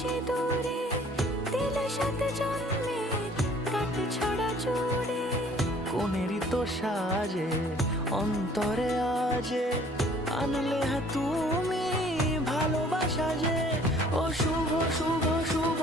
সিঁদুরে দিলে সাথে জন্মের কাট ছড়া জুড়ে। কোনেরই তো সাজে অন্তরে আজে আনলে তুমি ভালোবাসা যে। ও শুভ শুভ শুভ